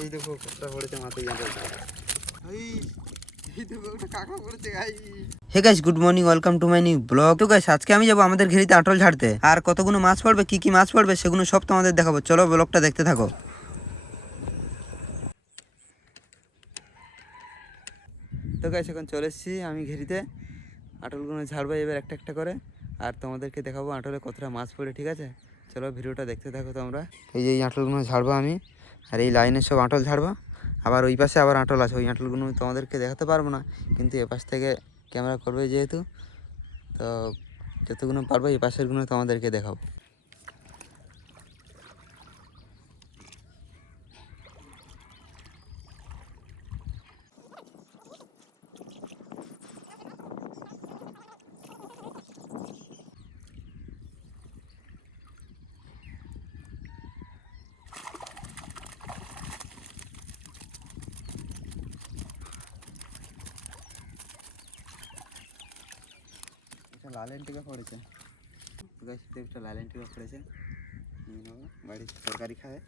সেই দেখো কতটা পড়েছে মাথায় জানতে hey guys, good morning, welcome to my new blog. তো গাইস, আজকে আমি যাবো আমাদের ঘেরিতে আটল ঝাড়তে। আর কতগুলো মাছ পড়বে, কি কি মাছ পড়বে সেগুলো সব তোমাদের দেখাবো। চলো ব্লগটা দেখতে থাকো। তো গাইস, এখন চলে এসেছি আমি ঘেরিতে। আটলগুলো ঝাড়বো এবার একটা একটা করে, আর তোমাদেরকে দেখাবো আটলে কতটা মাছ পড়ে। ঠিক আছে, চলো ভিডিওটা দেখতে থাকো তোমরা। এই আটলগুলো ঝাড়বো আমি, আর এই লাইনের সব আটল ঝাড়বো। আবার ওই পাশে আবার আটল আছে, ওই আটলগুলো তোমাদেরকে দেখাতে পারবো না, কিন্তু এ পাশ থেকে ক্যামেরা করবে যেহেতু, তো যতগুলো পারবো এই পাশেরগুলো তোমাদেরকে দেখাবো। লালেন টিকা পড়েছে, একটা লালেন টিকা পড়েছে, বাড়ির তরকারি খায়।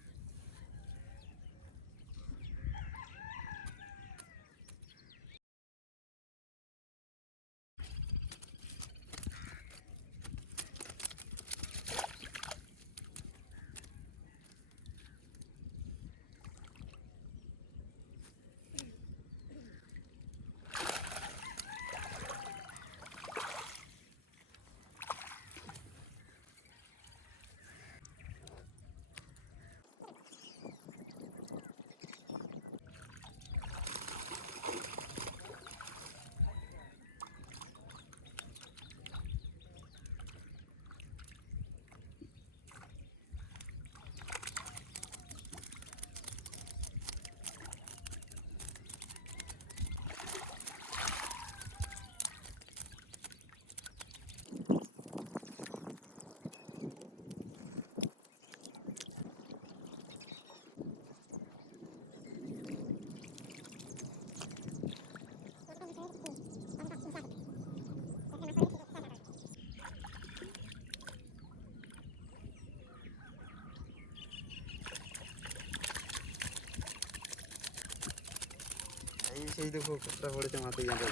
সেই দেখো কতটা পড়েছে মাথায় জানতে,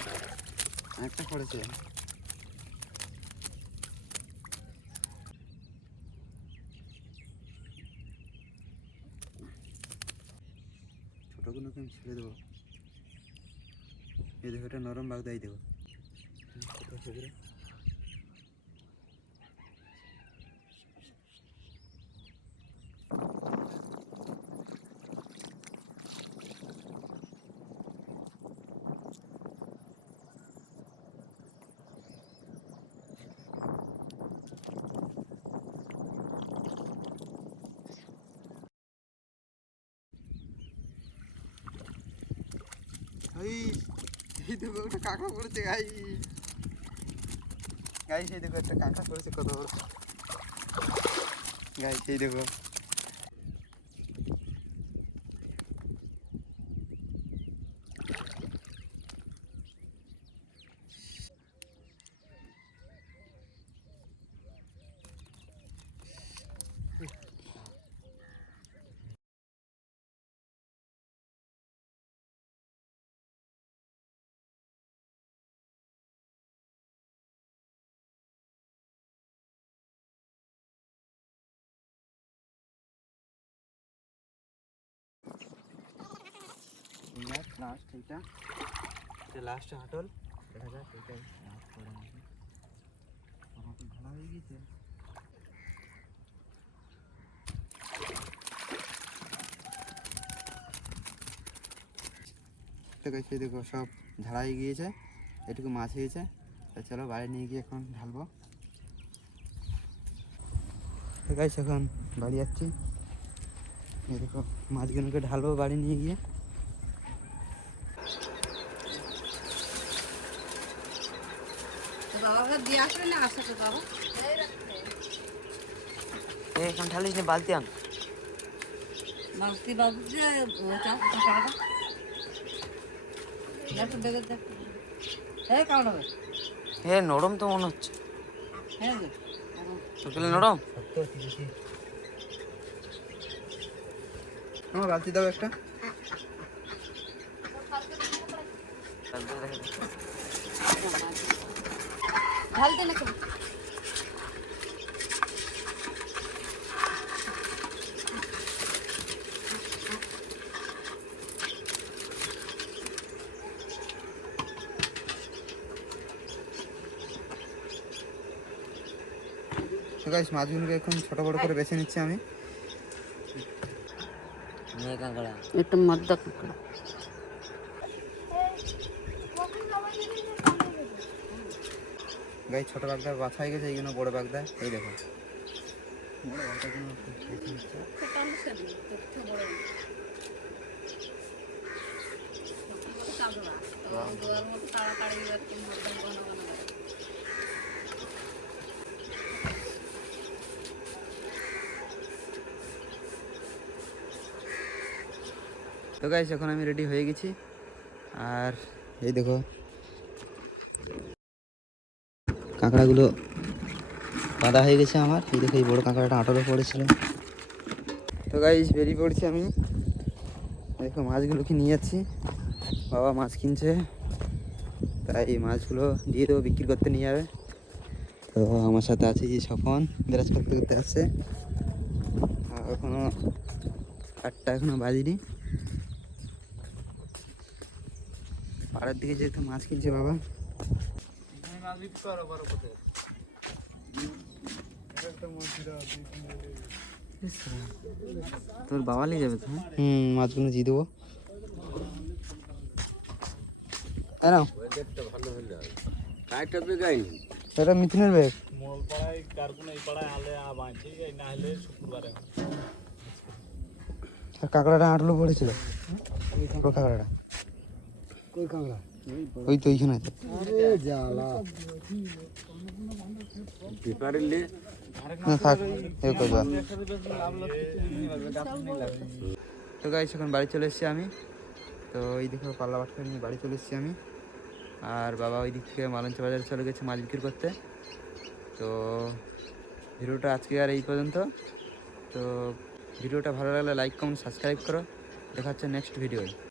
অনেকটা পড়েছে। ছোটোগুলোকে আমি ছেড়ে দেবো। এই দেখো, এটা নরম বাগ দাই দেবো। এই দেখো একটা কাঁকড়া পড়েছে গাই গাই সেই দেখো একটা কাঁকড়া পড়েছে কত বড় গাই, সেই দেখো। লাস্ট এইটা, এটা লাস্ট হাটল, দেখা যাক এইটাই লাস্ট করে নাকি ভালো হয়ে গেছে। সেই দেখো সব ঝাড়া হয়ে গিয়েছে, এটুকু মাছ হয়েছে। তো চলো বাড়ি নিয়ে গিয়ে এখন ঢালবো। ঠিক আছে, এখন বাড়ি যাচ্ছি। এই দেখো মাছগুলোকে ঢালবো বাড়ি নিয়ে গিয়ে। এখন ঢালিস না, বালতি আন। নরম তো মনে হচ্ছে, নরম। আমার বালতি দাও একটা। ঢালতে না তো গাইস মাছগুলোকে এখন ছোট বড় করে বেছে নিচ্ছি আমি। একটু মদ্দা কাঁকড়া। গাইস ছোট বাগদা বাছা হয়ে গেছে, এইগুলো বড় বাগদা। এই দেখো বড় বাগদাগুলো তো গাইস এখন আমি রেডি হয়ে গেছি। আর এই দেখো কাঁকড়াগুলো বাঁধা হয়ে গেছে আমার। এই দেখো এই বড় কাঁকড়াটা আটলে পড়েছিল। তো গাইস বেরিয়ে পড়ছি আমি। দেখো মাছগুলোকে নিয়ে যাচ্ছি, বাবা মাছ কিনছে, তাই এই মাছগুলো দিয়ে দেবো, বিক্রি করতে নিয়ে যাবে। তো আমার সাথে আছে যে স্বপন, বিরাজ করতে করতে আসছে। এখনো 8টা এখনো বাজিনি। পাড়ার দিকে যেহেতু মাছ কিনছে বাবা। তোর বাবা নিয়ে যাবে তো? মাছগুলো দিয়ে দেবো। এটা মিথুনের ব্যাগ। কাঁকড়াটা আটলো পড়েছিল, কাঁকড়াটা ওই তো ওইখানে আছে। তো গাইস এখন বাড়ি চলে এসেছি আমি। তো এই দেখো পাল্লা বাটটা নিয়ে বাড়ি চলে এসেছি আমি। আর বাবা ওই দিক থেকে মালঞ্চ বাজারে চলে গেছে মাছ বিক্রি করতে। তো ভিডিওটা আজকে আর এই পর্যন্ত। তো ভিডিওটা ভালো লাগলে লাইক কমেন্ট সাবস্ক্রাইব করো। দেখা হচ্ছে নেক্সট ভিডিও।